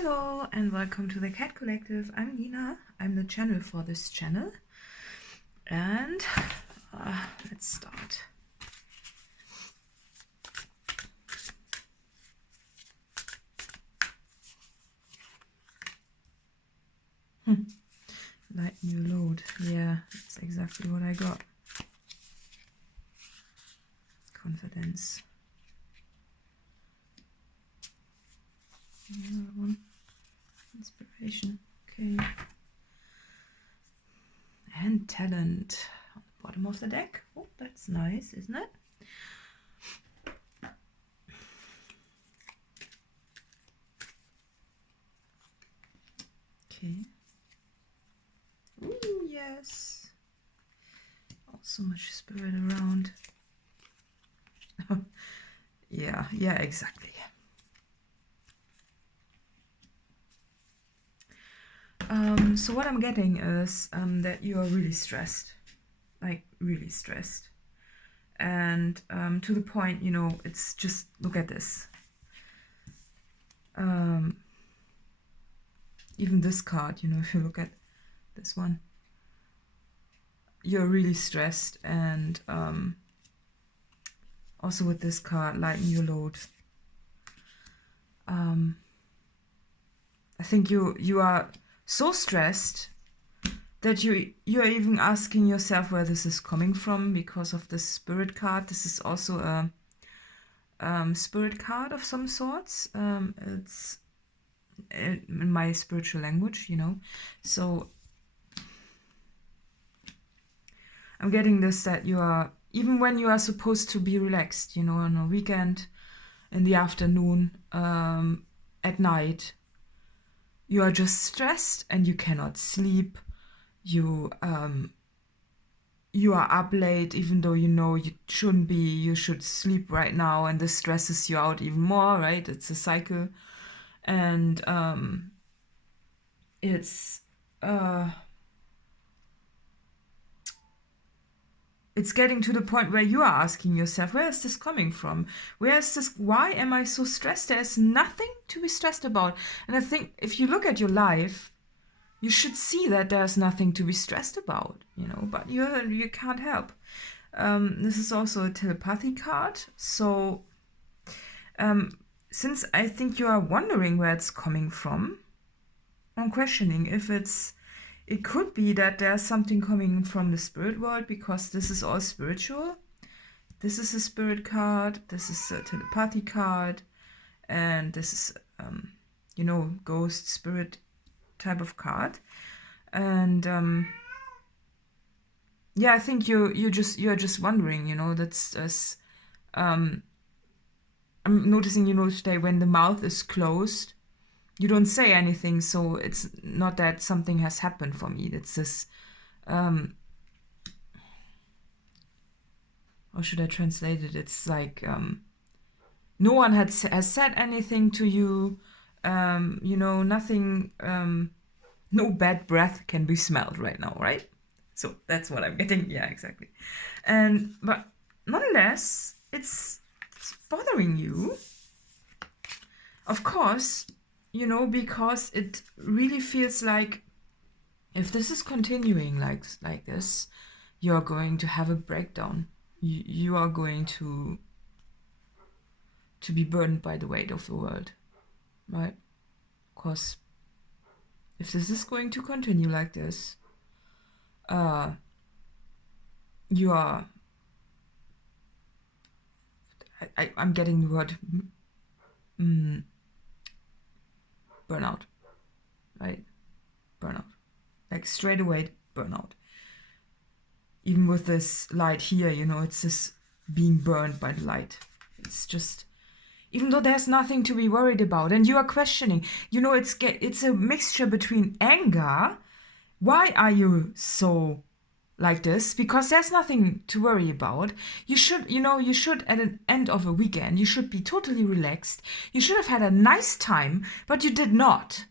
Hello and welcome to the Cat Collective. I'm Nina. I'm the channel for this channel. And let's start. Light new load. Yeah, that's exactly what I got. Confidence. Another one. Inspiration. Okay. And talent. On the bottom of the deck. Oh, that's nice, isn't it? Okay. Ooh, yes. Oh, so much spirit around. Yeah, exactly. So what I'm getting is that you are really stressed, like really stressed, and to the point, you know, it's just, look at this. Even this card, you know, if you look at this one, you're really stressed, and also with this card, lighten your load. I think you are so stressed that you're even asking yourself where this is coming from because of the spirit card. This is also a spirit card of some sorts. It's in my spiritual language, you know. So I'm getting this, that you are, even when you are supposed to be relaxed, you know, on a weekend, in the afternoon, at night, you are just stressed and you cannot sleep. You are up late, even though you know you shouldn't be. You should sleep right now, and this stresses you out even more, right? It's a cycle, and it's getting to the point where you are asking yourself, where is this coming from? Where is this? Why am I so stressed? There's nothing to be stressed about. And I think if you look at your life, you should see that there's nothing to be stressed about, you know, but you can't help. This is also a telepathy card. So since I think you are wondering where it's coming from, I'm questioning if it could be that there's something coming from the spirit world, because this is all spiritual. This is a spirit card, this is a telepathy card, and this is, you know, ghost spirit type of card. And yeah, I think you're just wondering, you know, that's I'm noticing, you know, today when the mouth is closed, you don't say anything, so it's not that something has happened for me. It's this, how should I translate it? It's like no one has said anything to you, you know, nothing, no bad breath can be smelled right now, right? So that's what I'm getting. Yeah, exactly. But nonetheless, it's bothering you, of course, you know, because it really feels like if this is continuing like this, you're going to have a breakdown. You are going to be burdened by the weight of the world, right? Because if this is going to continue like this, you are, I'm getting the word burnout, right? Burnout, like straight away burnout. Even with this light here, you know, it's just being burned by the light. It's just, even though there's nothing to be worried about, and you are questioning, you know, it's a mixture between anger. Why are you so like this? Because there's nothing to worry about. You should, you know, at the end of a weekend, you should be totally relaxed. You should have had a nice time, but you did not,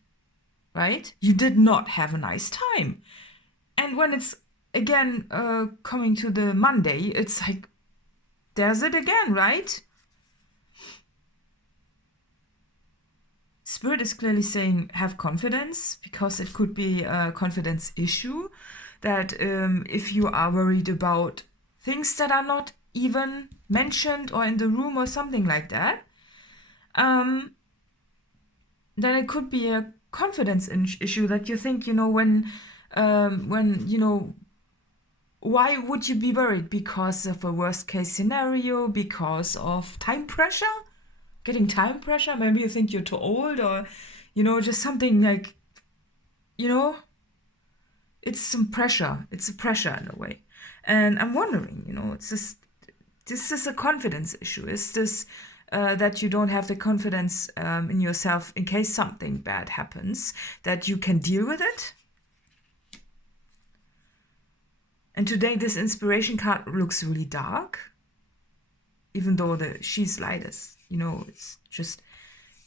right? You did not have a nice time. And when it's again coming to the Monday, it's like, there's it again, right? Spirit is clearly saying have confidence, because it could be a confidence issue, that if you are worried about things that are not even mentioned or in the room or something like that, then it could be a confidence issue, that you think, when why would you be worried? Because of a worst case scenario, because of time pressure, getting time pressure. Maybe you think you're too old, or, just something like, it's some pressure. It's a pressure in a way. And I'm wondering, it's just, this is a confidence issue. Is this that you don't have the confidence in yourself in case something bad happens, that you can deal with it? And today this inspiration card looks really dark, even though she's light is, it's just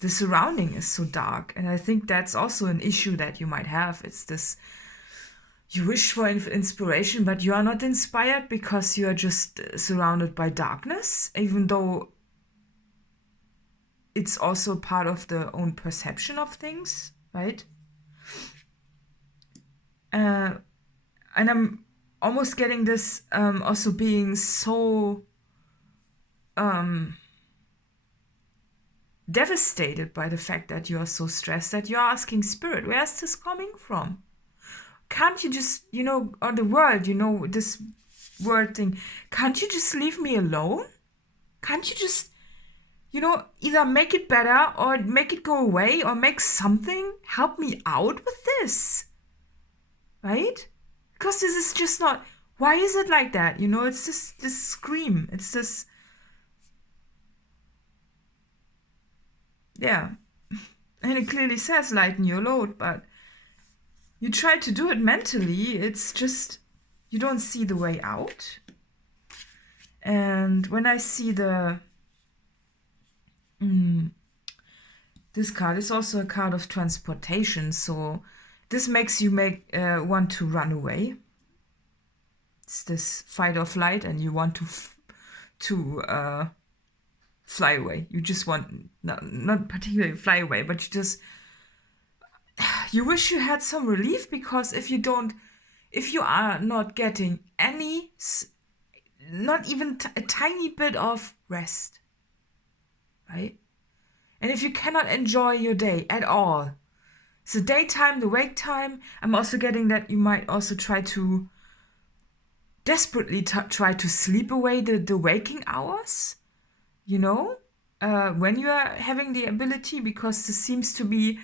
the surrounding is so dark. And I think that's also an issue that you might have. It's this, you wish for inspiration, but you are not inspired because you are just surrounded by darkness, even though it's also part of the own perception of things, right? And I'm almost getting this also being so devastated by the fact that you are so stressed, that you're asking Spirit, where's this coming from? Can't you just, or the world, this word thing, can't you just leave me alone? Can't you just, either make it better or make it go away or make something help me out with this, right? Because this is just not, why is it like that? It's just this scream. It's this, yeah. And it clearly says lighten your load, but you try to do it mentally. It's just, you don't see the way out. And when I see this card is also a card of transportation, so this makes you want to run away. It's this fight or flight, and you want to fly away. You just want, not particularly fly away, but you wish you had some relief, because if you are not getting any, not even a tiny bit of rest, right? And if you cannot enjoy your day at all, it's the daytime, the wake time. I'm also getting that you might also try to desperately try to sleep away the waking hours, when you are having the ability, because this seems to be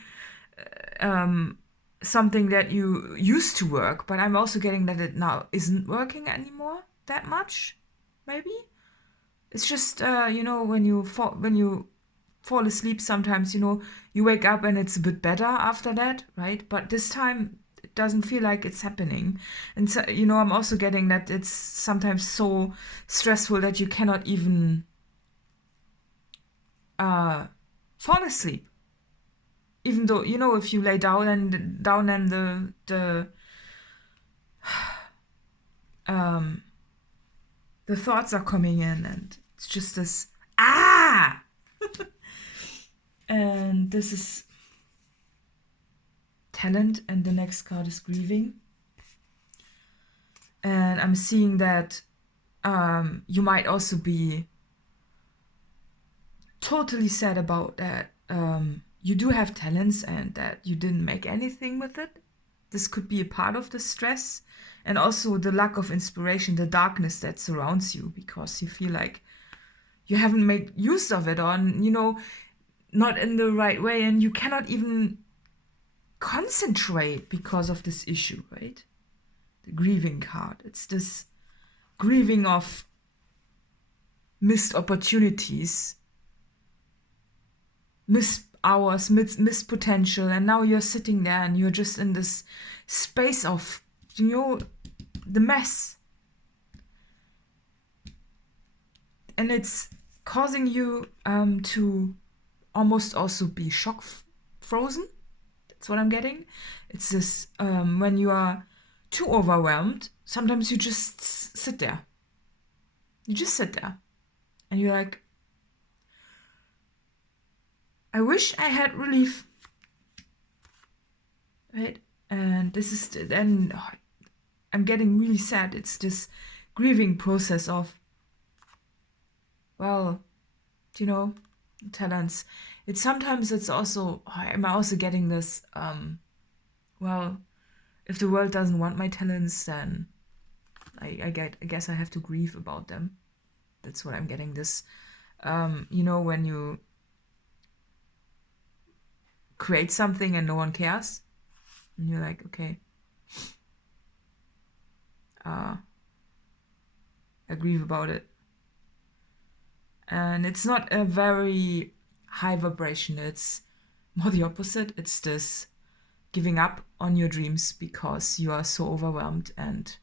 something that you used to work, but I'm also getting that it now isn't working anymore that much, maybe. It's just, when you fall asleep sometimes, you wake up and it's a bit better after that, right? But this time it doesn't feel like it's happening. And so, I'm also getting that it's sometimes so stressful that you cannot even fall asleep. Even though, if you lay down and the thoughts are coming in, and it's just this, and this is talent, and the next card is grieving. And I'm seeing that you might also be totally sad about that. You do have talents and that you didn't make anything with it. This could be a part of the stress, and also the lack of inspiration, the darkness that surrounds you, because you feel like you haven't made use of it, or, not in the right way, and you cannot even concentrate because of this issue, right? The grieving card. It's this grieving of missed opportunities, missed hours, missed potential, and now you're sitting there and you're just in this space of, the mess. And it's causing you to almost also be shock frozen. That's what I'm getting. It's this, when you are too overwhelmed, sometimes you just sit there. You just sit there. And you're like, I wish I had relief. right? And this is then I'm getting really sad. It's this grieving process of, well, you know, talents. It's sometimes it's also, am I also getting this, well, if the world doesn't want my talents, then I guess I have to grieve about them. That's what I'm getting this, you know, when you create something and no one cares, and you're like, okay, I grieve about it. And it's not a very high vibration, it's more the opposite. It's this giving up on your dreams because you are so overwhelmed and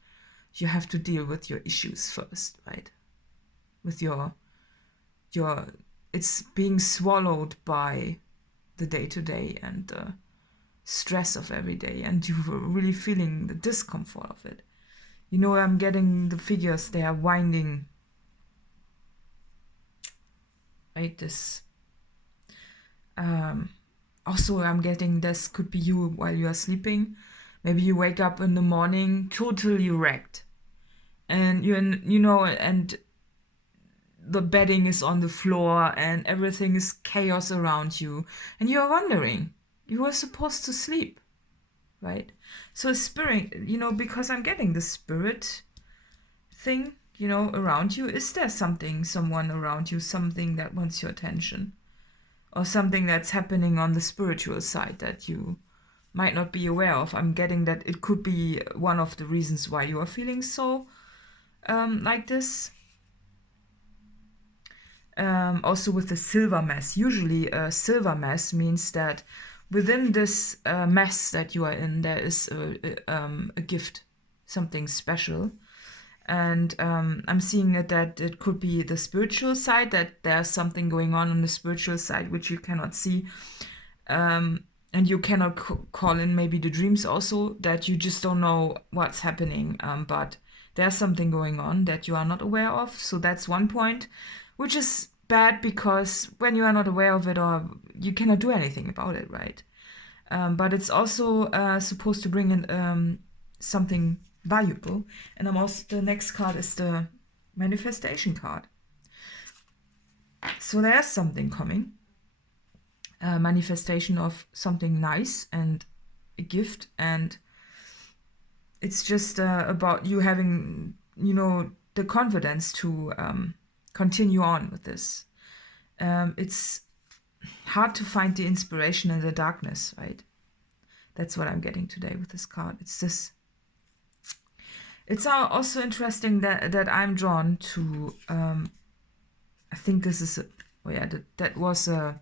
you have to deal with your issues first, right? With your it's being swallowed by the day-to-day and the stress of every day, and you're really feeling the discomfort of it. You know, I'm getting the figures, they are winding, right? This also I'm getting this could be you while you are sleeping. Maybe you wake up in the morning totally wrecked, and you know, and the bedding is on the floor and everything is chaos around you, and you are wondering, you were supposed to sleep, right? So spirit, you know, because I'm getting the spirit thing, you know, around you. Is there something, someone around you, something that wants your attention, or something that's happening on the spiritual side that you might not be aware of? I'm getting that it could be one of the reasons why you are feeling so like this. Also with the silver mess, usually a silver mess means that within this mess that you are in, there is a gift, something special. And I'm seeing it that it could be the spiritual side, that there's something going on the spiritual side which you cannot see. And you cannot call in maybe the dreams also, that you just don't know what's happening. But there's something going on that you are not aware of. So that's one point, which is bad because when you are not aware of it, or you cannot do anything about it, right? But it's also supposed to bring in something valuable. And I'm also, the next card is the manifestation card. So there's something coming. Manifestation of something nice and a gift, and it's just about you having, you know, the confidence to continue on with this. It's hard to find the inspiration in the darkness, right? That's what I'm getting today with this card. It's this. It's also interesting that I'm drawn to. I think this is. That was a.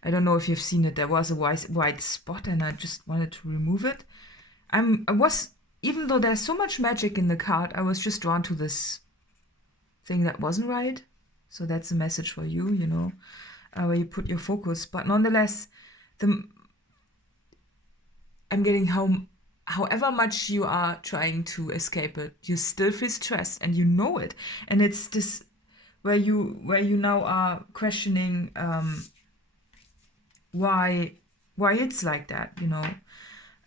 I don't know if you've seen it. There was a white spot, and I just wanted to remove it. I was, even though there's so much magic in the card, I was just drawn to this thing that wasn't right. So that's a message for you, you know, where you put your focus. But nonetheless, I'm getting however much you are trying to escape it, you still feel stressed, and you know it. And it's this where you now are questioning why it's like that, you know.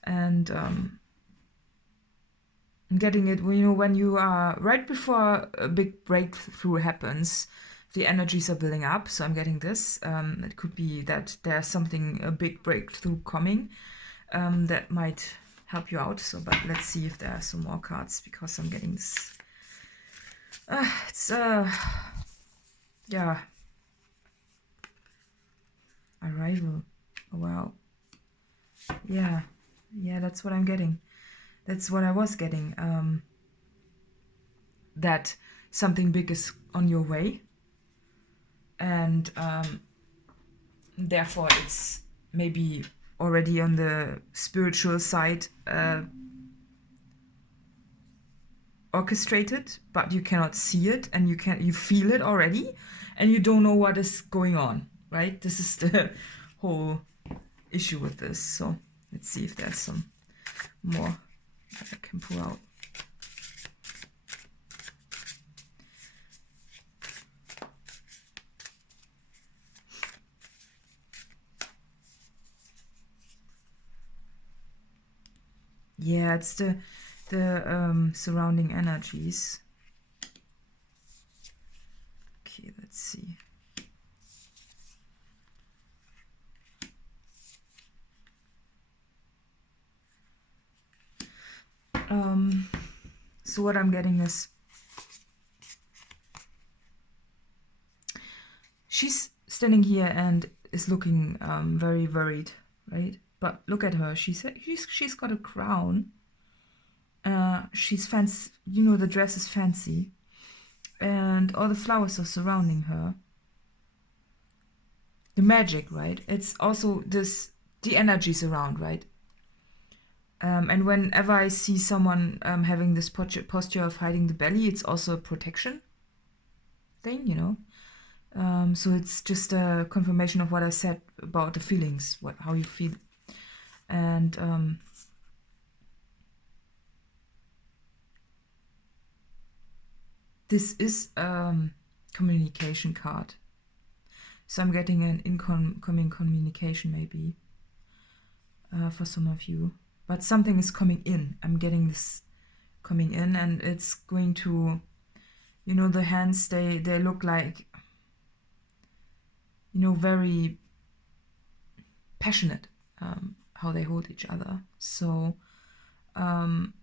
And getting it, you know, when you are right before a big breakthrough happens, the energies are building up. So I'm getting this. It could be that there's something, a big breakthrough coming that might help you out. So, but let's see if there are some more cards, because I'm getting this. Yeah. Arrival. Oh, wow. Yeah, that's what I'm getting. That's what I was getting. That something big is on your way, and therefore it's maybe already on the spiritual side orchestrated, but you cannot see it, and you feel it already, and you don't know what is going on, right? This is the whole issue with this. So let's see if there's some more that I can pull out. Yeah, it's the surrounding energies. Okay, let's see. So what I'm getting is she's standing here and is looking very worried, right? But look at her. She's got a crown. She's fancy. You know, the dress is fancy, and all the flowers are surrounding her. The magic, right? It's also the energies around, right? And whenever I see someone having this posture of hiding the belly, it's also a protection thing, you know. So it's just a confirmation of what I said about the feelings, how you feel. And this is communication card. So I'm getting an incoming communication maybe for some of you. But something is coming in. I'm getting this coming in, and it's going to, you know, the hands, they look like, you know, very passionate, how they hold each other. So and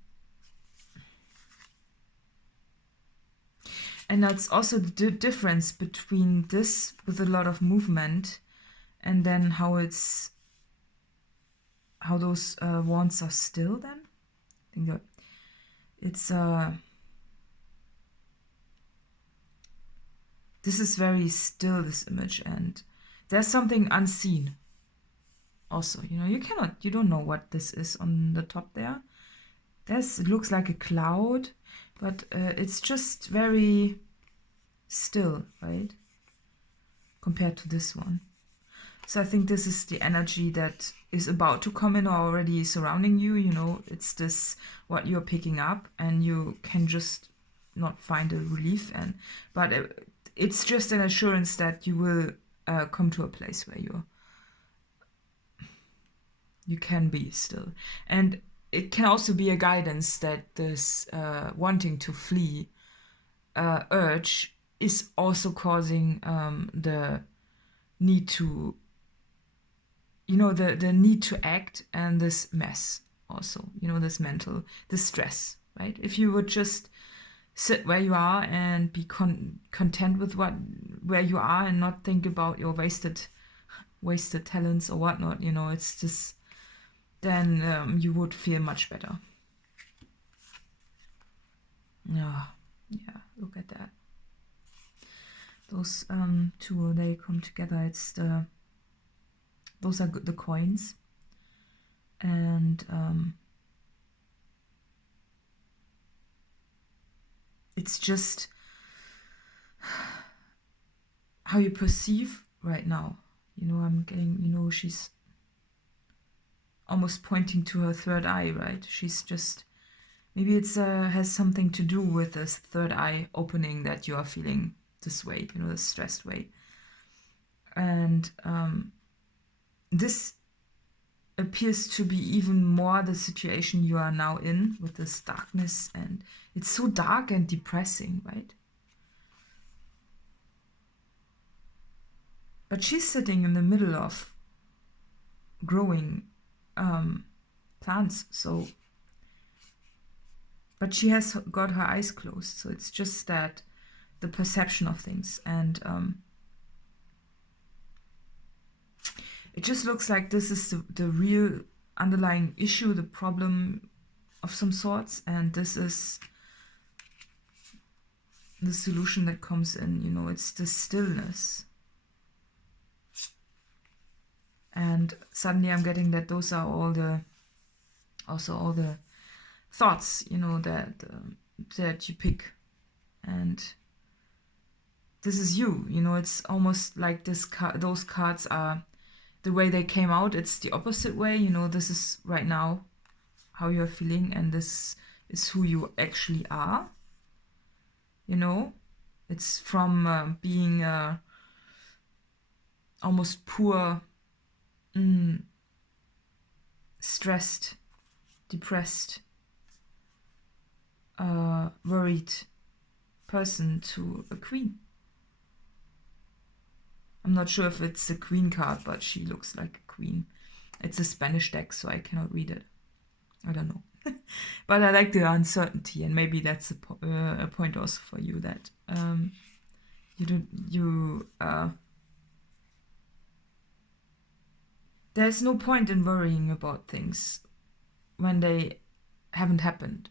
that's also the difference between this with a lot of movement and then how those wands are still then. I think that it's this is very still, this image, and there's something unseen also, you know. You don't know what this is on the top there. It looks like a cloud, but it's just very still, right, compared to this one. So I think this is the energy that is about to come in or already surrounding you, you know. It's this, what you're picking up, and you can just not find a relief, but it's just an assurance that you will come to a place where you can be still. And it can also be a guidance that this wanting to flee urge is also causing the need to, you know, the need to act, and this mess also, you know, this mental distress, right? If you would just sit where you are and be content with where you are and not think about your wasted talents or whatnot, you know, it's just, then you would feel much better. Yeah, look at that. Those two, they come together. It's those are the coins, and it's just how you perceive right now. You know, I'm getting, you know, she's almost pointing to her third eye, right? She's just, maybe it's has something to do with this third eye opening that you are feeling this way, you know, this stressed way. And this appears to be even more the situation you are now in, with this darkness, and it's so dark and depressing, right? But she's sitting in the middle of growing plants, so, but she has got her eyes closed, so it's just that the perception of things, and it just looks like this is the real underlying issue, the problem of some sorts, and this is the solution that comes in, you know. It's the stillness. And suddenly I'm getting that those are all the thoughts, you know, that you pick, and this is you know. It's almost like those cards are the way they came out. It's the opposite way, you know. This is right now how you're feeling, and this is who you actually are, you know. It's from being almost poor, stressed depressed, worried person to a queen. I'm not sure if it's a queen card, but she looks like a queen. It's a Spanish deck, so I cannot read it. I don't know. But I like the uncertainty, and maybe that's a point also for you, that there's no point in worrying about things when they haven't happened,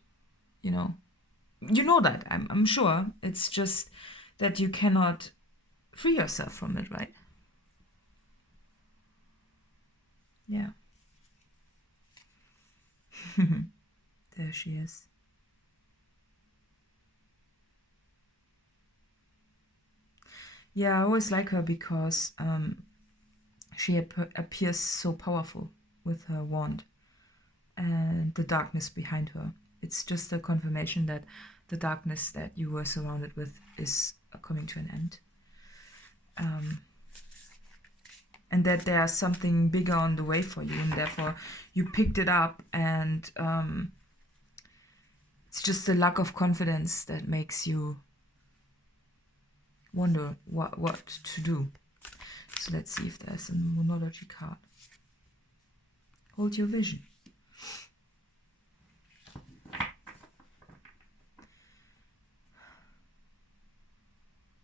you know. You know that, I'm sure. It's just that you cannot free yourself from it, right? Yeah. There she is. Yeah, I always like her because she appears so powerful with her wand and the darkness behind her. It's just a confirmation that the darkness that you were surrounded with is coming to an end. And that there's something bigger on the way for you, and therefore you picked it up, and it's just a lack of confidence that makes you wonder what to do. So let's see if there's a Moonology card. Hold your vision.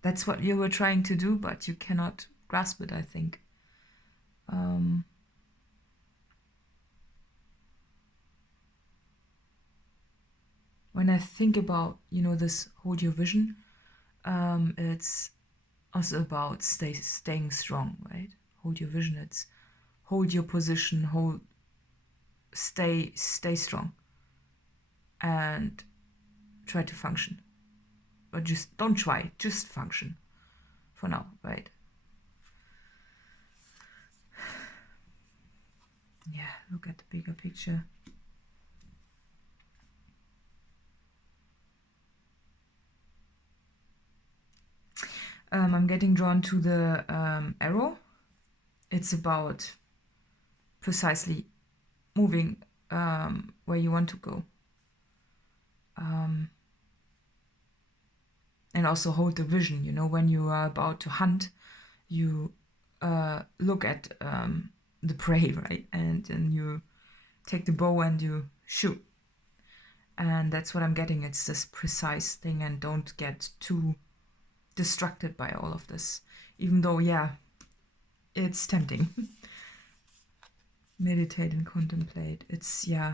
That's what you were trying to do, but you cannot grasp it, I think. When I think about, this hold your vision, it's also about staying strong, right? Hold your vision. It's hold your position, stay strong, and try to function. But just don't try, just function for now, right? Yeah, look at the bigger picture. I'm getting drawn to the arrow. It's about precisely moving where you want to go. And also hold the vision, when you are about to hunt, you look at the prey, right? And then you take the bow and you shoot. And that's what I'm getting. It's this precise thing, and don't get too distracted by all of this, even though, yeah, it's tempting. Meditate and contemplate. It's, yeah.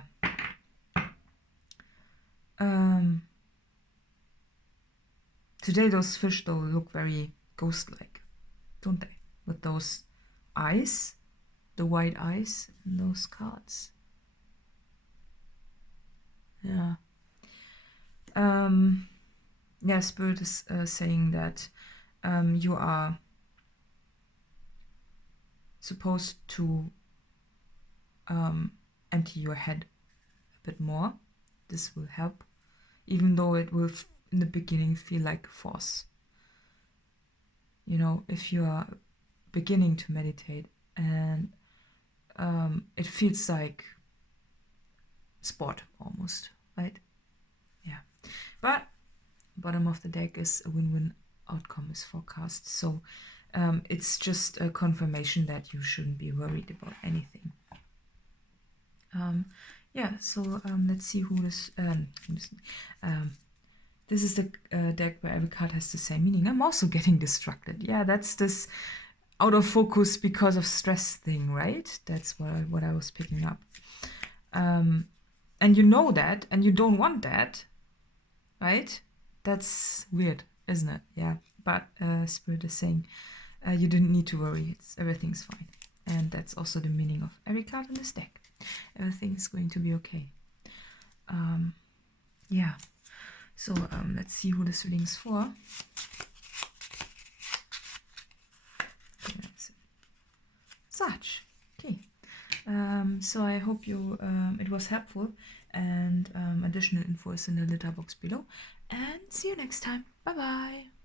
Today those fish, though, look very ghost-like, don't they? With those eyes, the white eyes in those cards. Yeah. Yeah, Spirit is saying that you are supposed to empty your head a bit more. This will help, even though it will in the beginning feel like force. If you are beginning to meditate and it feels like sport almost, right? Yeah. But bottom of the deck is a win-win outcome is forecast. So it's just a confirmation that you shouldn't be worried about anything. Yeah, so let's see who this... this is the deck where every card has the same meaning. I'm also getting distracted. Yeah, that's this out of focus because of stress thing, right? That's what I was picking up. And you know that, and you don't want that, right? That's weird, isn't it? Yeah, but Spirit is saying you didn't need to worry. Everything's fine. And that's also the meaning of every card in this deck. Everything's going to be okay. Yeah. So let's see who this reading's for. Such. Okay. So I hope it was helpful, and additional info is in the letter box below. And see you next time. Bye bye.